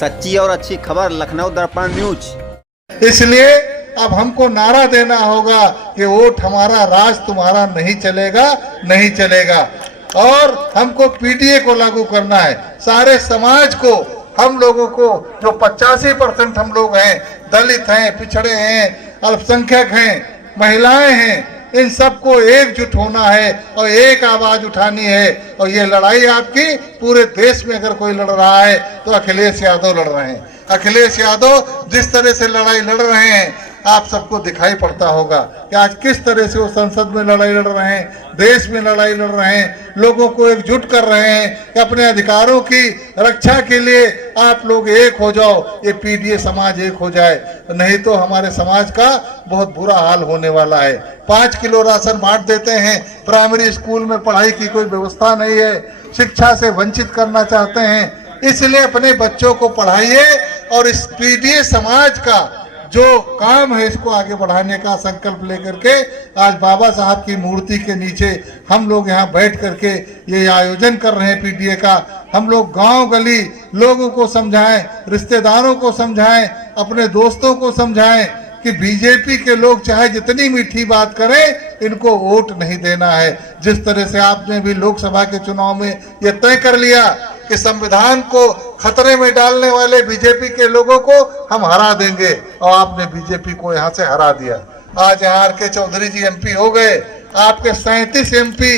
सच्ची और अच्छी खबर लखनऊ दर्पण न्यूज। इसलिए अब हमको नारा देना होगा कि वोट हमारा, राज तुम्हारा नहीं चलेगा, नहीं चलेगा। और हमको पीडीए को लागू करना है। सारे समाज को, हम लोगों को जो 85% हम लोग हैं, दलित हैं, पिछड़े हैं, अल्पसंख्यक हैं, महिलाएं हैं, इन सबको एकजुट होना है और एक आवाज उठानी है। और ये लड़ाई आपकी पूरे देश में अगर कोई लड़ रहा है तो अखिलेश यादव लड़ रहे हैं। अखिलेश यादव जिस तरह से लड़ाई लड़ रहे हैं, आप सबको दिखाई पड़ता होगा कि आज किस तरह से वो संसद में लड़ाई लड़ रहे हैं, देश में लड़ाई लड़ रहे हैं, लोगों को एकजुट कर रहे हैं कि अपने अधिकारों की रक्षा के लिए आप लोग एक हो जाओ, ये पीडीए समाज एक हो जाए, नहीं तो हमारे समाज का बहुत बुरा हाल होने वाला है। 5 किलो राशन बांट देते हैं, प्राइमरी स्कूल में पढ़ाई की कोई व्यवस्था नहीं है, शिक्षा से वंचित करना चाहते हैं। इसलिए अपने बच्चों को पढ़ाइए और इस पीडीए समाज का जो काम है इसको आगे बढ़ाने का संकल्प लेकर के आज बाबा साहब की मूर्ति के नीचे हम लोग यहाँ बैठ करके ये आयोजन कर रहे हैं पीडीए का। हम लोग गांव गली लोगों को समझाएं, रिश्तेदारों को समझाएं, अपने दोस्तों को समझाएं कि बीजेपी के लोग चाहे जितनी मीठी बात करें, इनको वोट नहीं देना है। जिस तरह से आपने भी लोकसभा के चुनाव में ये तय कर लिया कि संविधान को खतरे में डालने वाले बीजेपी के लोगों को हम हरा देंगे, और आपने बीजेपी को यहाँ से हरा दिया। आज यहाँ आर.के. चौधरी जी एमपी हो गए, आपके 37 एमपी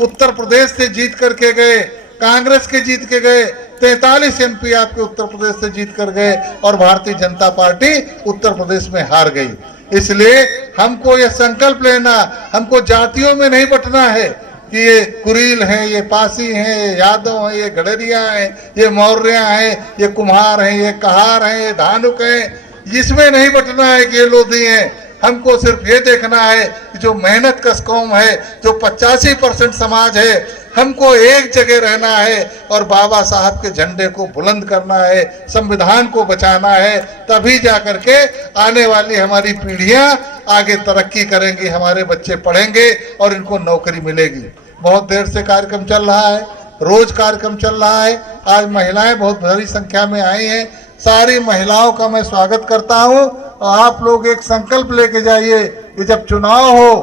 उत्तर प्रदेश से जीत करके गए, कांग्रेस के जीत के गए, 43 एमपी आपके उत्तर प्रदेश से जीत कर गए, और भारतीय जनता पार्टी उत्तर प्रदेश में हार गई। इसलिए हमको ये संकल्प लेना, हमको जातियों में नहीं बंटना है कि ये कुरील हैं, ये पासी हैं, ये यादव हैं, ये गडरिया हैं, ये मौर्य हैं, ये कुम्हार हैं, ये कहार हैं, ये धानुक हैं, इसमें नहीं बंटना है कि ये लोधी हैं। हमको सिर्फ ये देखना है कि जो मेहनत कश कौम है, जो 85% समाज है, हमको एक जगह रहना है और बाबा साहब के झंडे को बुलंद करना है, संविधान को बचाना है। तभी जा करके आने वाली हमारी पीढ़ियां आगे तरक्की करेंगी, हमारे बच्चे पढ़ेंगे और इनको नौकरी मिलेगी। बहुत देर से कार्यक्रम चल रहा है, रोज कार्यक्रम चल रहा है। आज महिलाएं बहुत बड़ी संख्या में आई हैं। सारी महिलाओं का मैं स्वागत करता हूं। और आप लोग एक संकल्प लेके जाइए कि जब चुनाव हो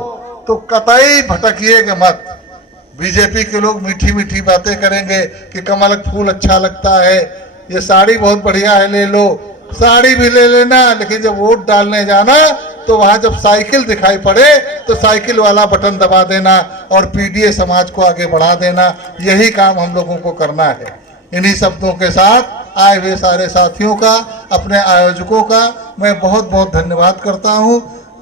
तो कतई भटकिएगा मत। बीजेपी के लोग मीठी मीठी बातें करेंगे कि कमल फूल अच्छा लगता है, ये साड़ी बहुत बढ़िया है, ले लो, साड़ी भी ले लेना, लेकिन जब वोट डालने जाना तो वहां जब साइकिल दिखाई पड़े तो साइकिल वाला बटन दबा देना और पीडीए समाज को आगे बढ़ा देना। यही काम हम लोगों को करना है। इन्हीं शब्दों के साथ आए हुए सारे साथियों का, अपने आयोजकों का मैं बहुत बहुत धन्यवाद करता हूं।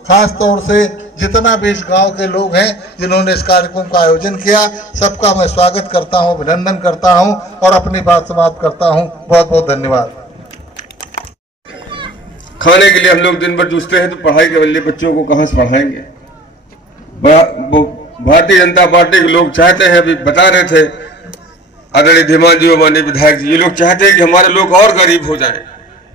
खास तौर से जितना भी इस गांव के लोग हैं जिन्होंने इस कार्यक्रम का आयोजन किया, सबका मैं स्वागत करता हूं, अभिनंदन करता हूं और अपनी बात समाप्त करता हूं। बहुत बहुत धन्यवाद। खाने के लिए हम लोग दिन भर जूझते हैं तो पढ़ाई के बदले बच्चों को कहां से पढ़ाएंगे। भारतीय जनता पार्टी के लोग चाहते हैं, अभी बता रहे थे आदरणीय धीमान जी, माननीय विधायक जी, ये लोग चाहते हैं कि हमारे लोग और गरीब हो जाएं,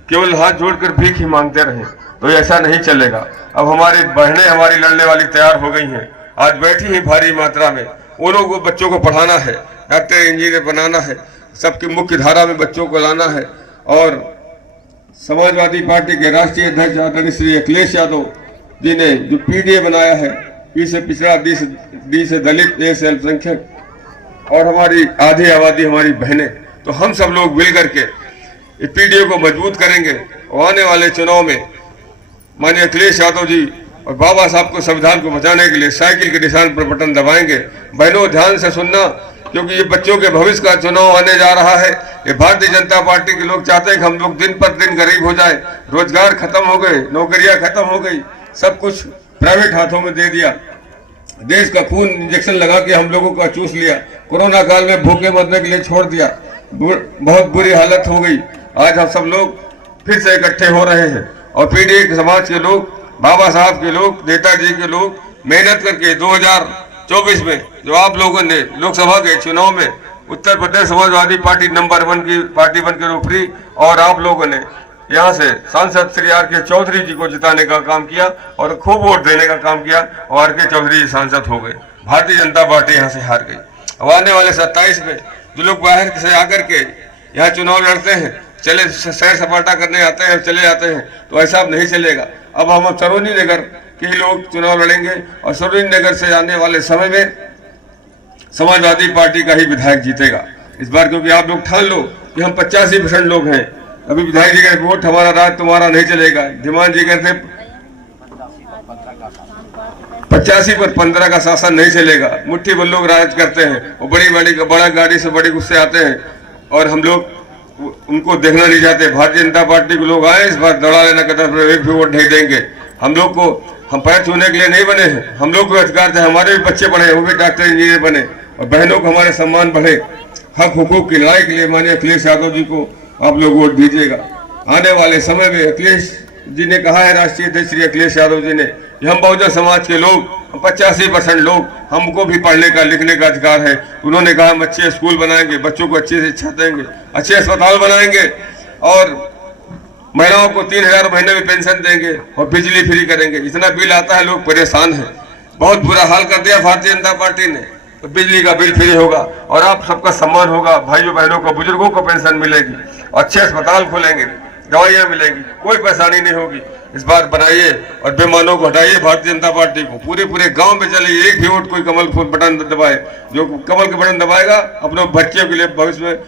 केवल हाथ जोड़कर भीख ही मांगते रहें। तो ऐसा नहीं चलेगा। अब हमारी बहनें हमारी लड़ने वाली तैयार हो गई हैं, आज बैठी हैं भारी मात्रा में। वो लोग बच्चों को पढ़ाना है, डॉक्टर इंजीनियर बनाना है, सबकी मुख्य धारा में बच्चों को लाना है। और समाजवादी पार्टी के राष्ट्रीय अध्यक्ष आदरणीय श्री अखिलेश यादव जी ने जो पीडीए बनाया है, पी से पिछड़ा, डी से दलित, ए से अल्पसंख्यक और हमारी आधी आबादी हमारी बहनें, तो हम सब लोग मिल करके इस पीडीए को मजबूत करेंगे। और आने वाले चुनाव में माननीय अखिलेश यादव जी और बाबा साहब को, संविधान को बचाने के लिए साइकिल के निशान पर बटन दबाएंगे। बहनों ध्यान से सुनना, क्योंकि ये बच्चों के भविष्य का चुनाव आने जा रहा है। ये भारतीय जनता पार्टी के लोग चाहते हैं कि हम लोग दिन पर दिन गरीब हो जाए। रोजगार खत्म हो गए, नौकरियां खत्म हो गई, सब कुछ प्राइवेट हाथों में दे दिया, देश का खून इंजेक्शन लगा के हम लोगों का चूस लिया, कोरोना काल में भूखे मरने के लिए छोड़ दिया, बहुत बुरी हालत हो गई। आज हम सब लोग फिर से इकट्ठे हो रहे हैं और पीडीए समाज के लोग, बाबा साहब के लोग, नेताजी के लोग मेहनत करके 2024 में जो आप लोगों ने लोकसभा के चुनाव में उत्तर प्रदेश समाजवादी पार्टी नंबर 1 की पार्टी बनकर उभरी और आप लोगों ने यहाँ से सांसद श्री आर.के. चौधरी जी को जिताने का काम किया और खूब वोट देने का काम किया और आर.के. चौधरी जी सांसद हो गए। भारतीय जनता पार्टी यहाँ से हार गई। अब आने वाले 27 में जो लोग बाहर से आकर के यहाँ चुनाव लड़ते हैं, चले सैर सपाटा करने आते हैं चले जाते हैं, तो ऐसा अब नहीं चलेगा। अब हम सरोजनी नगर के ही लोग चुनाव लड़ेंगे और सरोजनी नगर से आने वाले समय में समाजवादी पार्टी का ही विधायक जीतेगा इस बार, क्योंकि आप लोग ठान लो कि हम 85% लोग हैं। अभी विधायक जी कहते वोट हमारा राज तुम्हारा नहीं चलेगा, धीमान जी कहते 85 पर 15 का शासन नहीं चलेगा, मुट्ठी भर लोग राज करते हैं, वो बड़ा गाड़ी से बड़े गुस्से आते हैं और हम लोग उनको देखना नहीं चाहते। भारतीय जनता पार्टी के लोग आए इस बार दौड़ा लेना कदम, एक भी वोट नहीं देंगे। हम लोग को हम पैर छूने के लिए नहीं बने हैं, हम लोग को अधिकार थे, हमारे भी बच्चे पढ़े, वो भी डॉक्टर इंजीनियर बने और बहनों को हमारे सम्मान बढ़े। हक हुकूक की लड़ाई के लिए माननीय अखिलेश यादव जी को आप लोग वोट दीजिएगा। आने वाले समय में अखिलेश जी ने कहा है, राष्ट्रीय अध्यक्ष श्री अखिलेश यादव जी ने, कि हम बहुजन समाज के लोग 85% लोग, हमको भी पढ़ने का लिखने का अधिकार है। उन्होंने कहा हम अच्छे स्कूल बनाएंगे, बच्चों को अच्छी शिक्षा देंगे, अच्छे अस्पताल बनाएंगे और महिलाओं को 3000 महीने में पेंशन देंगे और बिजली फ्री करेंगे। इतना बिल आता है, लोग परेशान हैं, बहुत बुरा हाल कर दिया भारतीय जनता पार्टी ने। तो बिजली का बिल फ्री होगा और आप सबका सम्मान होगा, भाइयों बहनों को, बुजुर्गों को पेंशन मिलेगी, अच्छे अस्पताल खुलेंगे, दवाइयाँ मिलेंगी, कोई परेशानी नहीं होगी। इस बार बनाइए और बेईमानों को हटाइए, भारतीय जनता पार्टी को पूरे गांव में चलिए, एक भी वोट कोई कमल फूल बटन दबाए, जो कमल के बटन दबाएगा अपने बच्चों के लिए भविष्य में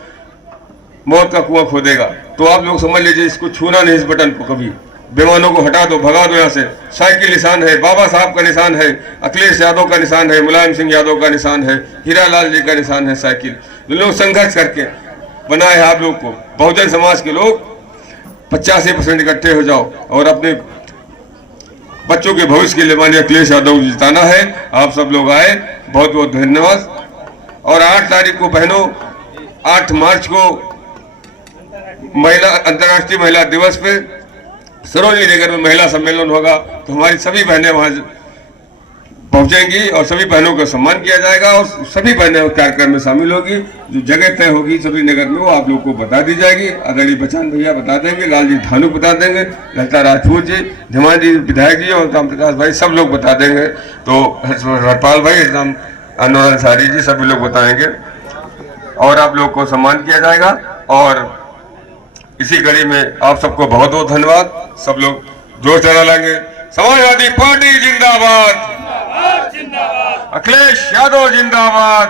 मौत का कुआं खोदेगा। तो आप लोग समझ लीजिए, इसको छूना नहीं, इस बटन को कभी। बेईमानों को हटा दो, भगा दो यहाँ से। साइकिल निशान है, बाबा साहब का निशान है, अखिलेश यादव का निशान है, मुलायम सिंह यादव का निशान है, हीरालाल जी का निशान है साइकिल। जो लोग संघर्ष करके बनाए हैं आप लोग को, बहुजन समाज के लोग 85% इकट्ठे हो जाओ और अपने बच्चों के भविष्य के लिए माननीय अखिलेश यादव को जिताना है। आप सब लोग आए, बहुत बहुत धन्यवाद। और 8 तारीख को बहनों, 8 मार्च को अंतर्राष्ट्रीय महिला दिवस पे सरोजनी नगर में महिला सम्मेलन होगा, तो हमारी सभी बहनें वहां पहुंचेंगी और सभी बहनों का सम्मान किया जाएगा और सभी बहनें कार्यक्रम में शामिल होगी। जो जगह तय होगी सरोजनी नगर में, वो आप लोग को बता दी जाएगी। आदरणीय बच्चन भैया बता देंगे, लालजी धानु बता देंगे, ललिता राजपूत जी, धीमान जी विधायक जी और राम प्रकाश भाई सब लोग बता देंगे। तो हरपाल भाई, अनुराग अंसारी जी सभी लोग बताएंगे और आप लोग को सम्मान किया जाएगा। और इसी कड़ी में आप सबको बहुत बहुत धन्यवाद। सब लोग जोर चला लेंगे। समाजवादी पार्टी जिंदाबाद, अखिलेश यादव जिंदाबाद,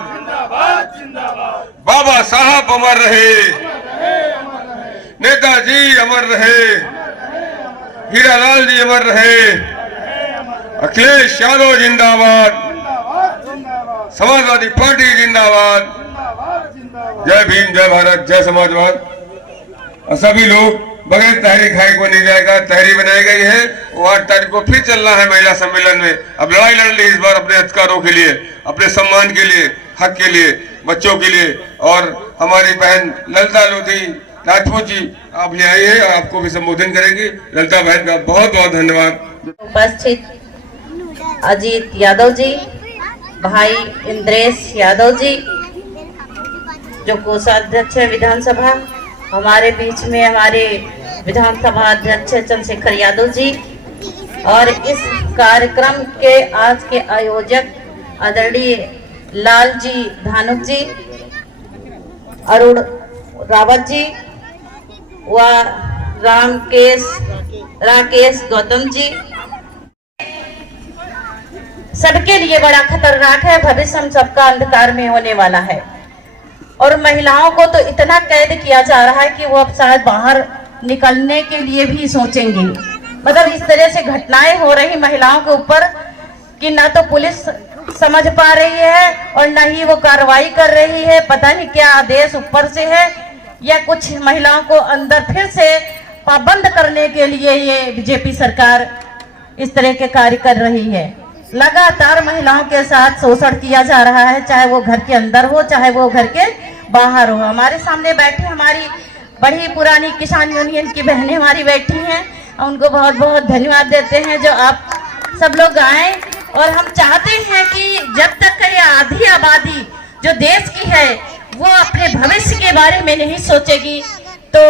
बाबा साहब अमर रहे, नेताजी अमर रहे, हीरालाल जी अमर रहे, अखिलेश यादव जिंदाबाद, समाजवादी पार्टी जिंदाबाद। जय भीम, जय भारत, जय समाजवाद। और सभी लोग बगैर तहरी खाए को नहीं जाएगा, तहरी बनाई गई है। वो 8 तारीख को फिर चलना है महिला सम्मेलन में। अब लड़ाई लड़ ली इस बार अपने अधिकारों के लिए, अपने सम्मान के लिए, हक के लिए, बच्चों के लिए। और हमारी बहन ललिता लोधी राजपूत जी आप यहाँ आई है और आपको भी संबोधन करेंगी। ललिता बहन का बहुत बहुत धन्यवाद। उपस्थित अजीत यादव जी, भाई इंद्रेश यादव जी जो कोषाध्यक्ष है विधानसभा, हमारे बीच में हमारे विधानसभा अध्यक्ष चंद्रशेखर यादव जी और इस कार्यक्रम के आज के आयोजक आदरणीय लालजी धानुक जी, अरुण रावत जी व राकेश गौतम जी, सबके लिए बड़ा खतरनाक है। भविष्य हम सबका अंधकार में होने वाला है और महिलाओं को तो इतना कैद किया जा रहा है कि वो अब शायद बाहर निकलने के लिए भी सोचेंगे। मतलब इस तरह से घटनाएं हो रही महिलाओं के ऊपर कि ना तो पुलिस समझ पा रही है और ना ही वो कार्रवाई कर रही है। पता नहीं क्या आदेश ऊपर से है या कुछ महिलाओं को अंदर फिर से पाबंद करने के लिए ये बीजेपी सरकार इस तरह के कार्य कर रही है। लगातार महिलाओं के साथ शोषण किया जा रहा है, चाहे वो घर के अंदर हो चाहे वो घर के बाहर हो। हमारे सामने बैठी हमारी बड़ी पुरानी किसान यूनियन की बहनें हमारी बैठी हैं, उनको बहुत बहुत धन्यवाद देते हैं जो आप सब लोग आए। और हम चाहते हैं कि जब तक ये आधी आबादी जो देश की है वो अपने भविष्य के बारे में नहीं सोचेगी तो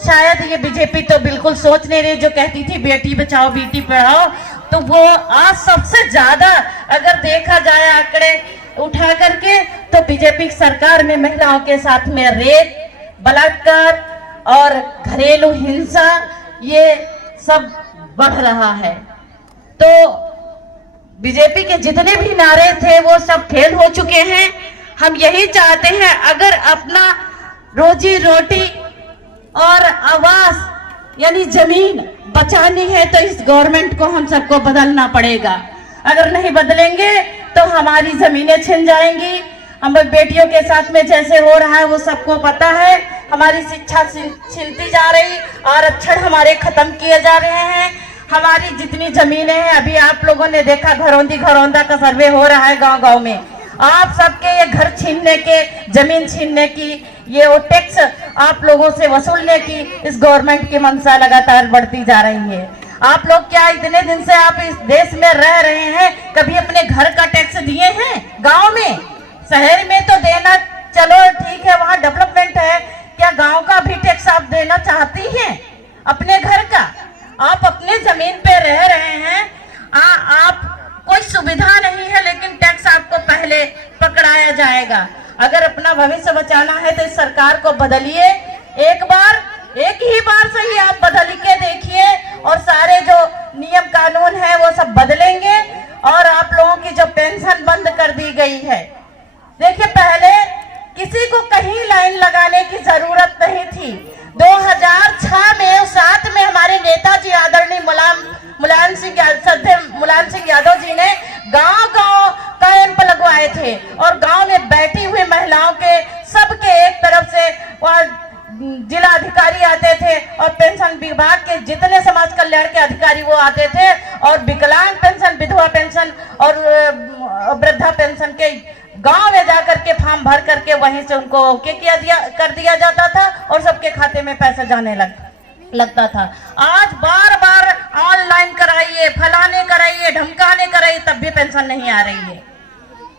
शायद ये बीजेपी तो बिल्कुल सोच नहीं रही। जो कहती थी बेटी बचाओ बेटी पढ़ाओ, तो वो आज सबसे ज्यादा अगर देखा जाए आंकड़े उठा करके तो बीजेपी सरकार में महिलाओं के साथ में रेप, बलात्कार और घरेलू हिंसा ये सब बढ़ रहा है। तो बीजेपी के जितने भी नारे थे वो सब फेल हो चुके हैं। हम यही चाहते हैं, अगर अपना रोजी रोटी और आवास यानी जमीन बचानी है तो इस गवर्नमेंट को हम सबको बदलना पड़ेगा। अगर नहीं बदलेंगे तो हमारी जमीनें छिन जाएंगी। हम बेटियों के साथ में जैसे हो रहा है वो सबको पता है। हमारी शिक्षा छिनती जा रही, आरक्षण हमारे खत्म किए जा रहे हैं। हमारी जितनी जमीनें हैं, अभी आप लोगों ने देखा घरौंदा का सर्वे हो रहा है गांव गांव में। आप सबके ये घर छीनने के, जमीन छीनने की, ये वो टैक्स आप लोगों से वसूलने की इस गवर्नमेंट की मंशा लगातार बढ़ती जा रही है। आप लोग क्या इतने दिन से आप इस देश में रह रहे हैं, कभी अपने घर का टैक्स दिए हैं? गांव में, शहर में तो देना चलो ठीक है, वहां डेवलपमेंट है। क्या गांव का भी टैक्स आप देना चाहती हैं? अपने घर का? आप अपने जमीन पे रह रहे हैं, आप कोई सुविधा नहीं है, लेकिन टैक्स आपको पहले पकड़ाया जाएगा। अगर अपना भविष्य बचाना है तो इस सरकार को बदलिए। एक ही बार सही आप बदल के देखिए और सारे जो नियम कानून है वो सब बदलेंगे। और आप लोगों की जो पेंशन बंद कर दी गई है, देखिए पहले किसी को कहीं लाइन लगाने की जरूरत नहीं थी। 2006 में 7 में हमारे नेताजी आदरणीय मुलायम सिंह यादव जी ने गांव-गांव कैंप लगवाए थे और गांव में बैठी हुई महिलाओं के सबके एक तरफ से जिला अधिकारी आते थे और पेंशन विभाग के जितने समाज कल्याण के अधिकारी वो आते थे और विकलांग पेंशन, विधवा पेंशन और वृद्धा पेंशन के गांव में जाकर के फॉर्म भर करके वहीं से उनको ओके कर दिया जाता था और सबके खाते में पैसा जाने लगता था। आज बार बार ऑनलाइन कराइए, फलाने कराइए, ढमकाने कराइए, तब भी पेंशन नहीं आ रही है।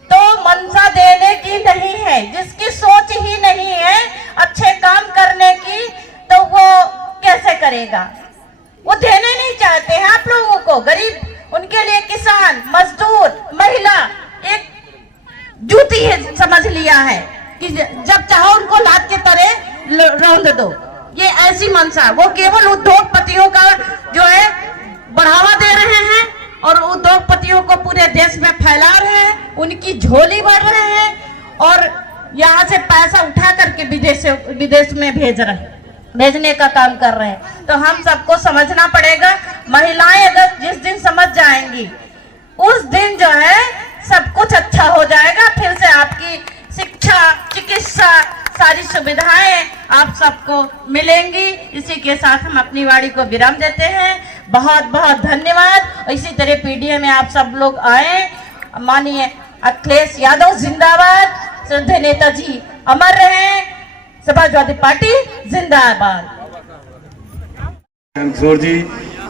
तो मंशा देने की नहीं है, जिसकी सोच ही नहीं है अच्छे काम करने की, तो वो कैसे करेगा? वो देने नहीं चाहते हैं आप लोगों को। गरीब, उनके लिए किसान, मजदूर, महिला एक जूती है समझ लिया है कि जब चाहो उनको लात के तरह रौंद दो। ये ऐसी मंशा, वो केवल उद्योगपतियों का जो है बढ़ावा दे रहे हैं और उद्योगपतियों को पूरे देश में फैला रहे हैं, उनकी झोली भर रहे हैं और यहाँ से पैसा उठा करके विदेश में भेजने का काम कर रहे हैं। तो हम सबको समझना पड़ेगा। महिलाएं अगर जिस दिन समझ जाएंगी उस दिन जो है सब कुछ अच्छा हो जाएगा। फिर से आपकी शिक्षा, चिकित्सा, सारी सुविधाएं आप सबको मिलेंगी। इसी के साथ हम अपनी वाणी को विराम देते हैं। बहुत बहुत धन्यवाद। इसी तरह पीडीए में आप सब लोग आए। माननीय अखिलेश यादव जिंदाबाद, श्रद्धेय नेताजी अमर रहे, समाजवादी पार्टी जिंदाबाद। जी,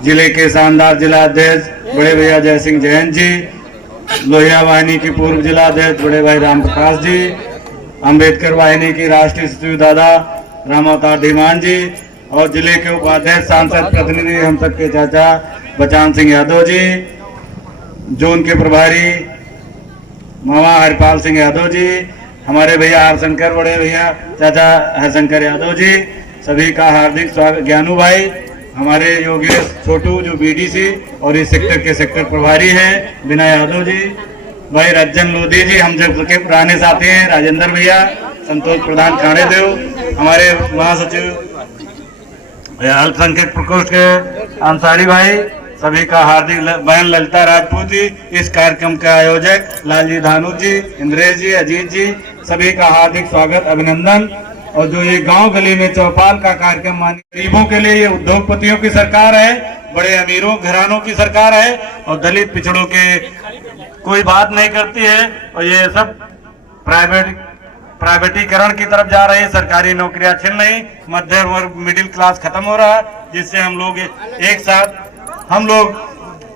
जिले के शानदार जिला अध्यक्ष बड़े भैया जय सिंह जैन जी, लोहिया वाहिनी की पूर्व जिला अध्यक्ष बड़े भाई राम प्रकाश जी, अंबेडकर वाहिनी की राष्ट्रीय सचिव दादा राम अवतार धीमान जी और जिले के उपाध्यक्ष सांसद प्रतिनिधि हम सबके चाचा बचान सिंह यादव जी, जोन के प्रभारी मामा हरिपाल सिंह यादव जी, हमारे भैया हरशंकर बड़े भैया चाचा हरशंकर यादव जी, सभी का हार्दिक स्वागत। ज्ञानू भाई, हमारे योगेश छोटू जो बीडीसी और इस सेक्टर के सेक्टर प्रभारी हैं, बिना यादव जी, भाई रज्जन लोधी जी, हम जब के पुराने साथी हैं, राजेंद्र भैया, संतोष प्रधान खाने देव, हमारे महासचिव अल्पसंख्यक प्रकोष्ठ के अंसारी भाई, सभी का हार्दिक। बहन ललिता राजपूत जी, इस कार्यक्रम के आयोजक लालजी धानु जी, इंद्रेश जी, अजीत जी, सभी का हार्दिक स्वागत, अभिनंदन। और जो ये गांव गली में चौपाल का कार्यक्रम मानी, गरीबों के लिए ये उद्योगपतियों की सरकार है, बड़े अमीरों घरानों की सरकार है और दलित पिछड़ों के कोई बात नहीं करती है। और ये सब प्राइवेटीकरण की तरफ जा रही है, सरकारी नौकरियां छिन रही, मध्यम वर्ग मिडिल क्लास खत्म हो रहा है, जिससे हम लोग एक साथ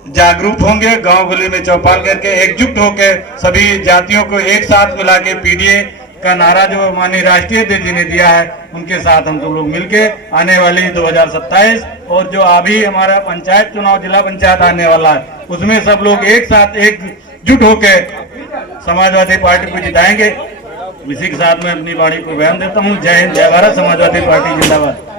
जागरूक होंगे, गांव गली में चौपाल करके एकजुट होकर सभी जातियों को एक साथ मिला के पीडीए का नारा जो माननीय राष्ट्रीय अध्यक्ष जी ने दिया है, उनके साथ हम सब लोग मिलके आने वाली 2027 और जो अभी हमारा पंचायत चुनाव जिला पंचायत आने वाला है, उसमें सब लोग एक साथ एकजुट होकर समाजवादी पार्टी को जिताएंगे। इसी के साथ मैं अपनी वाणी को बयान देता हूँ। जय हिंद, जय भारत, समाजवादी पार्टी जिंदाबाद।